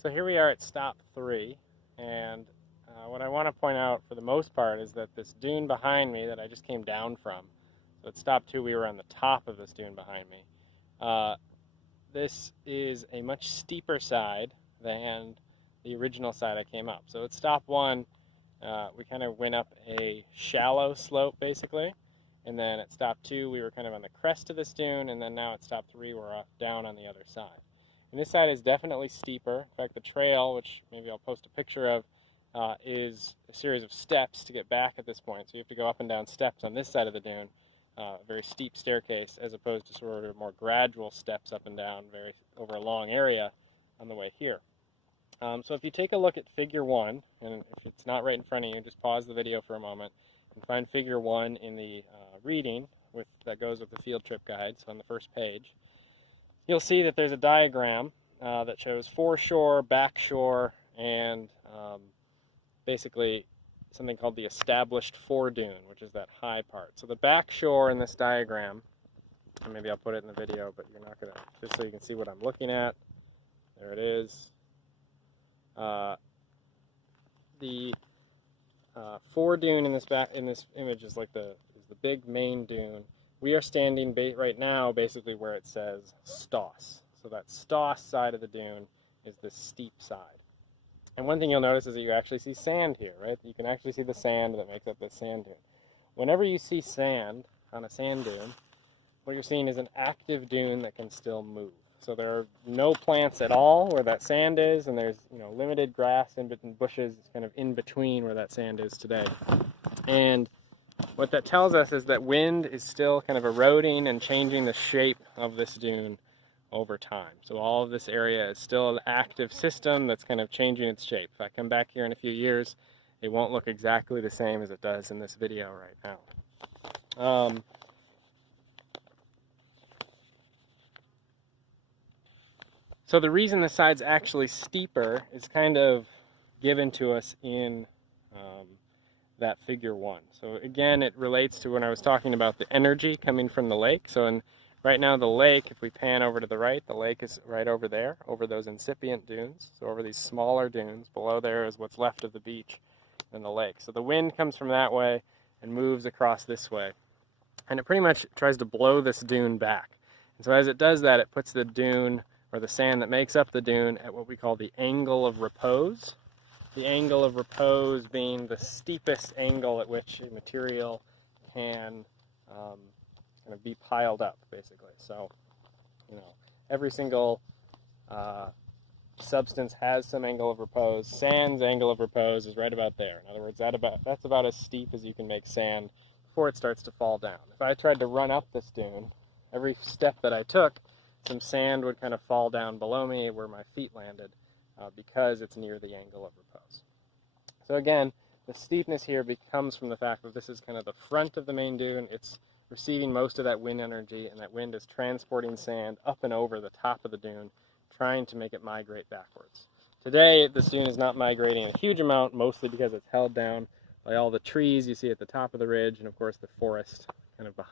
So here we are at stop 3, and what I want to point out for the most part is that this dune behind me that I just came down from, so at stop 2 we were on the top of this dune behind me, this is a much steeper side than the original side I came up. So at stop 1 we kind of went up a shallow slope basically, and then at stop 2 we were kind of on the crest of this dune, and then now at stop 3 we're down on the other side. And this side is definitely steeper. In fact, the trail, which maybe I'll post a picture of, is a series of steps to get back at this point. So you have to go up and down steps on this side of the dune, a very steep staircase, as opposed to sort of more gradual steps up and down over a long area on the way here. So if you take a look at figure 1, and if it's not right in front of you, just pause the video for a moment and find figure 1 in the reading that goes with the field trip guide, so on the first page. You'll see that there's a diagram that shows foreshore, backshore, and basically something called the established foredune, which is that high part. So the backshore in this diagram, and maybe I'll put it in the video, but you're not going to, just so you can see what I'm looking at. There it is. The foredune in this image is like the big main dune. We are standing right now basically where it says Stoss. So that Stoss side of the dune is the steep side. And one thing you'll notice is that you actually see sand here, right? You can actually see the sand that makes up this sand dune. Whenever you see sand on a sand dune, what you're seeing is an active dune that can still move. So there are no plants at all where that sand is, and there's limited grass and bushes kind of in between where that sand is today. And what that tells us is that wind is still kind of eroding and changing the shape of this dune over time. So all of this area is still an active system that's kind of changing its shape. If I come back here in a few years, it won't look exactly the same as it does in this video right now. So the reason the side's actually steeper is kind of given to us in that figure 1. So again, it relates to when I was talking about the energy coming from the lake. So right now the lake, if we pan over to the right, the lake is right over there, over those incipient dunes. So over these smaller dunes, below there is what's left of the beach and the lake. So the wind comes from that way and moves across this way. And it pretty much tries to blow this dune back. And so as it does that, it puts the dune, or the sand that makes up the dune, at what we call the angle of repose. The angle of repose being the steepest angle at which a material can kind of be piled up, basically. So, every single substance has some angle of repose. Sand's angle of repose is right about there. In other words, that's about as steep as you can make sand before it starts to fall down. If I tried to run up this dune, every step that I took, some sand would kind of fall down below me where my feet landed because it's near the angle of repose. So again, the steepness here comes from the fact that this is kind of the front of the main dune. It's receiving most of that wind energy, and that wind is transporting sand up and over the top of the dune, trying to make it migrate backwards. Today, this dune is not migrating a huge amount, mostly because it's held down by all the trees you see at the top of the ridge, and of course the forest kind of behind